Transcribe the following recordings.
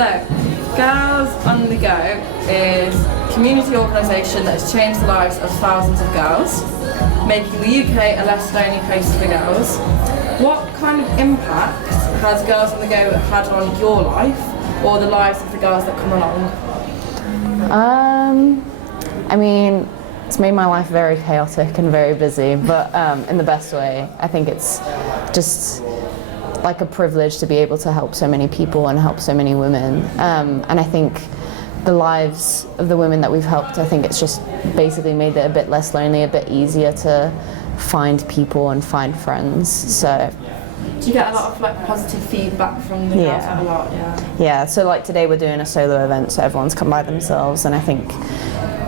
So, Girls on the Go is a community organisation that has changed the lives of thousands of girls, making the UK a less lonely place for girls. What kind of impact has Girls on the Go had on your life or the lives of the girls that come along? I mean, it's made my life very chaotic and very busy, but in the best way. I think it's just like a privilege to be able to help so many people and help so many women. And I think the lives of the women that we've helped, I think it's just basically made it a bit less lonely, a bit easier to find people and find friends. So. Do you get a lot of like positive feedback from the girls? A lot, Yeah, so like today we're doing a solo event, so everyone's come by themselves, and I think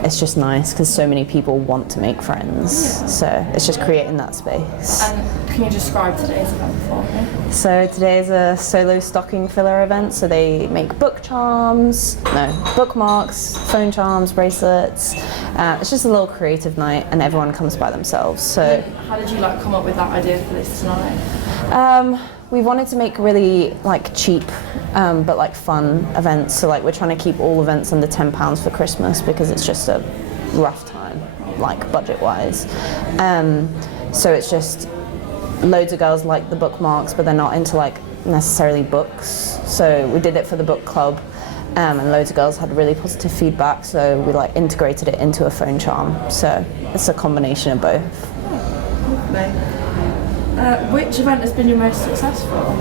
it's just nice because so many people want to make friends. So it's just creating that space. And can you describe today's event for me? So today is a solo stocking filler event. So they make bookmarks, phone charms, bracelets. It's just a little creative night, and everyone comes by themselves. So how did you like come up with that idea for this tonight? We wanted to make really like cheap but like fun events, so like we're trying to keep all events under £10 for Christmas because it's just a rough time, like budget wise. So it's just loads of girls like the bookmarks, but they're not into like necessarily books, so we did it for the book club, and loads of girls had really positive feedback, so we like integrated it into a phone charm, so it's a combination of both. Which event has been your most successful?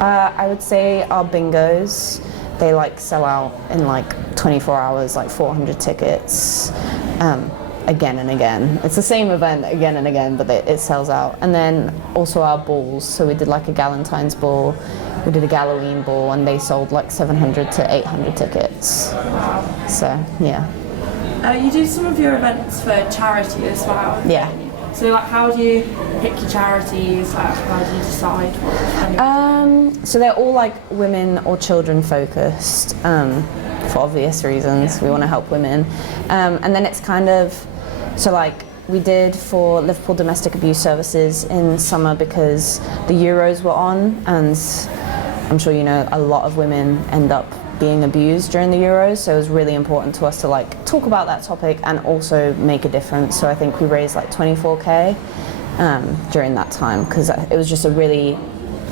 I would say our bingos. They like sell out in like 24 hours, like 400 tickets, again and again. It's the same event again and again, but it sells out. And then also our balls. So we did like a Galentine's ball, we did a Halloween ball, and they sold like 700 to 800 tickets. Wow. So yeah. You do some of your events for charity as well. Yeah. So like, how do you pick your charities? How do you decide what? So they're all like women or children focused, for obvious reasons. Yeah. We want to help women, and then it's kind of, so like we did for Liverpool Domestic Abuse Services in summer because the Euros were on, and I'm sure you know a lot of women end up being abused during the Euros, so it was really important to us to like talk about that topic and also make a difference. So I think we raised like 24k during that time because it was just a really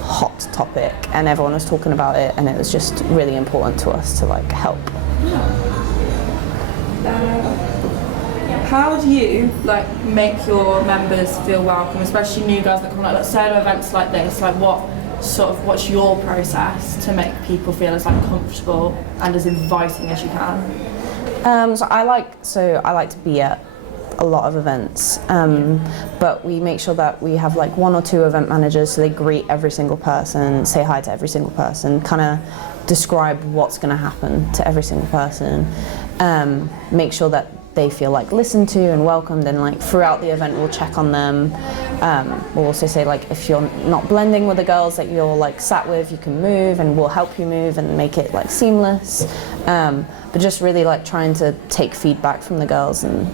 hot topic and everyone was talking about it, and it was just really important to us to like help. How do you like make your members feel welcome, especially new girls that come like solo events like this? Like what's your process to make people feel as like comfortable and as inviting as you can? So I like to be at a lot of events, but we make sure that we have like 1 or 2 event managers, so they greet every single person, say hi to every single person, kind of describe what's going to happen to every single person, make sure that they feel like listened to and welcomed, and like throughout the event we'll check on them. We'll also say like if you're not blending with the girls that you're like sat with, you can move and we'll help you move and make it like seamless. But just really like trying to take feedback from the girls and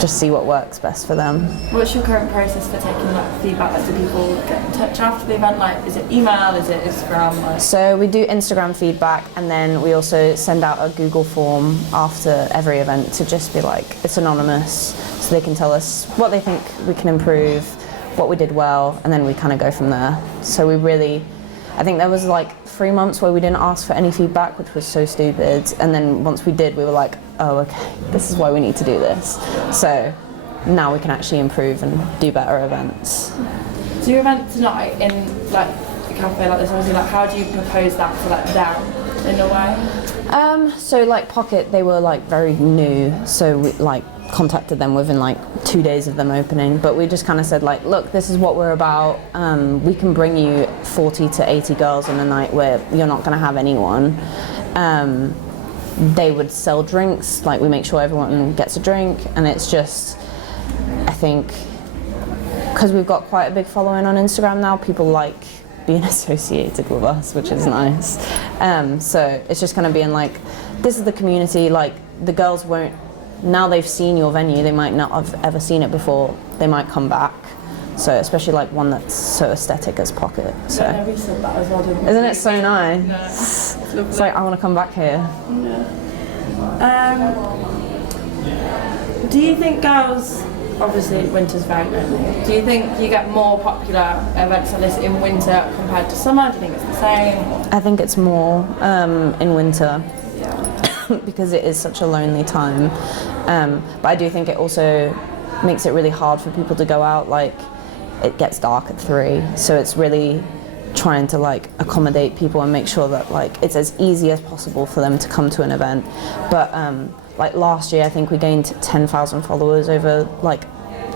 just see what works best for them. What's your current process for taking like feedback? Like, do people get in touch after the event? Like, is it email? Is it Instagram? Like? So we do Instagram feedback, and then we also send out a Google form after every event to just be like, it's anonymous, so they can tell us what they think we can improve, what we did well, and then we kind of go from there. So I think there was like 3 months where we didn't ask for any feedback, which was so stupid, and then once we did, we were like, oh okay, this is why we need to do this. So now we can actually improve and do better events. So your event tonight in like a cafe like this, obviously, like how do you propose that to like them in a way? So like Pocket, they were like very new, so we like contacted them within like 2 days of them opening, but we just kind of said like, look, this is what we're about. We can bring you 40 to 80 girls in a night where you're not going to have anyone. They would sell drinks, like we make sure everyone gets a drink, and it's just, I think, because we've got quite a big following on Instagram now, people like being associated with us, which is nice. So it's just kind of being like, this is the community, like the girls won't, now they've seen your venue, they might not have ever seen it before, they might come back, So especially like one that's so aesthetic as Pocket. So Yeah, we said that as well, didn't we? isn't it so nice? Yeah, it's lovely. It's like I want to come back here. Do you think girls, obviously winter's very lonely, do you think you get more popular events like this in winter compared to summer? Do you think it's the same? I think it's more in winter Yeah. because it is such a lonely time. But I do think it also makes it really hard for people to go out. Like, it gets dark at 3, so it's really trying to like accommodate people and make sure that like it's as easy as possible for them to come to an event. But like last year I think we gained 10,000 followers over like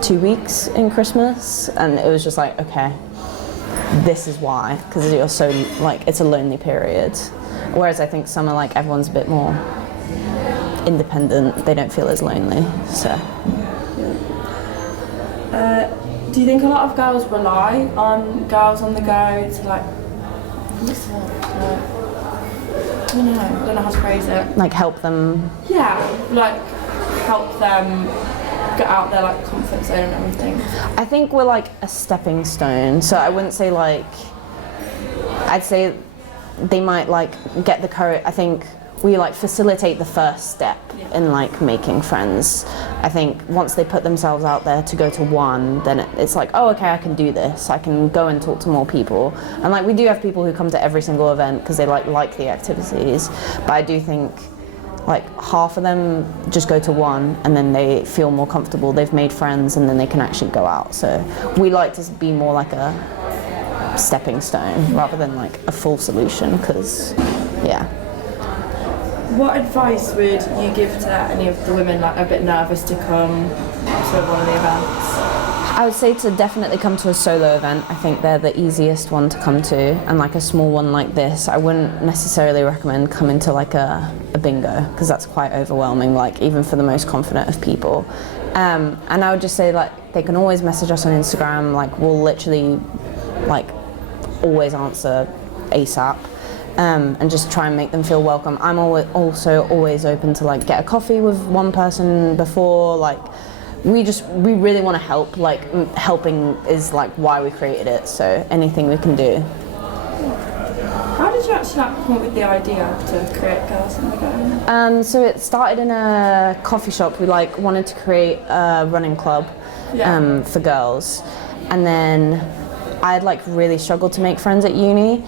2 weeks in Christmas, and it was just like, okay, this is why, because you're so like, it's a lonely period. Whereas I think summer, like everyone's a bit more independent, they don't feel as lonely. So Do you think a lot of girls rely on Girls on the Go to like, what's the word? I don't know how to phrase it. like help them. Yeah, like help them get out their like comfort zone and everything. I think we're like a stepping stone, so I wouldn't say like, I'd say they might like get the courage. I think we like facilitate the first step in like making friends. I think once they put themselves out there to go to one, then it's like, oh, okay, I can do this. I can go and talk to more people. And like we do have people who come to every single event because they like the activities. But I do think like half of them just go to one and then they feel more comfortable. They've made friends and then they can actually go out. So we like to be more like a stepping stone rather than like a full solution, because yeah. What advice would you give to any of the women like a bit nervous to come to one of the events? I would say to definitely come to a solo event. I think they're the easiest one to come to, and like a small one like this, I wouldn't necessarily recommend coming to like a bingo, because that's quite overwhelming, like even for the most confident of people. And I would just say like they can always message us on Instagram, like we'll literally like always answer ASAP. And just try and make them feel welcome. I'm also always open to like get a coffee with one person before. Like we really want to help. Like helping is like why we created it. So anything we can do. How did you actually like come up with the idea to create Girls on the Go? So it started in a coffee shop. We like wanted to create a running club for girls, and then I'd like really struggled to make friends at uni.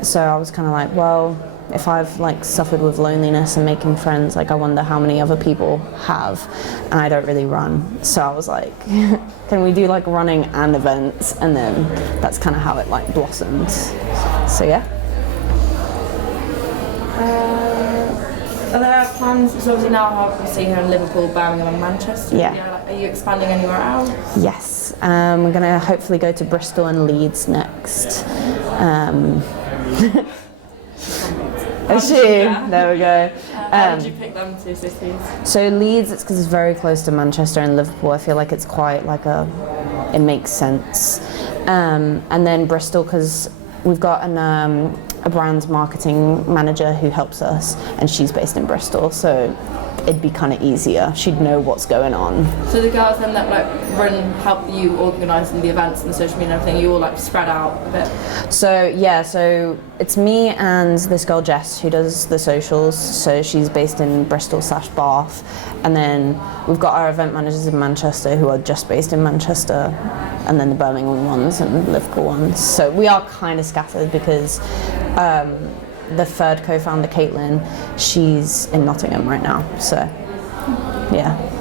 So I was kind of like, well, if I've like suffered with loneliness and making friends, like I wonder how many other people have, and I don't really run. So I was like, can we do like running and events? And then that's kind of how it like blossomed. So yeah. Are there plans, so obviously now we see here in Liverpool, Birmingham and Manchester. Yeah. Are you expanding anywhere else? Yes, we're gonna hopefully go to Bristol and Leeds next. Is she? There we go. How did you pick them two cities? So Leeds, it's because it's very close to Manchester, and Liverpool, I feel like it's quite like it makes sense. And then Bristol, because we've got a brand marketing manager who helps us, and she's based in Bristol, so it'd be kind of easier. She'd know what's going on. So the girls then that like help you organising the events and the social media and everything, you all like spread out a bit? So yeah, so it's me and this girl Jess who does the socials. So she's based in Bristol/Bath, and then we've got our event managers in Manchester who are just based in Manchester, and then the Birmingham ones and Liverpool ones. So we are kind of scattered because the third co-founder, Caitlin, she's in Nottingham right now. So yeah.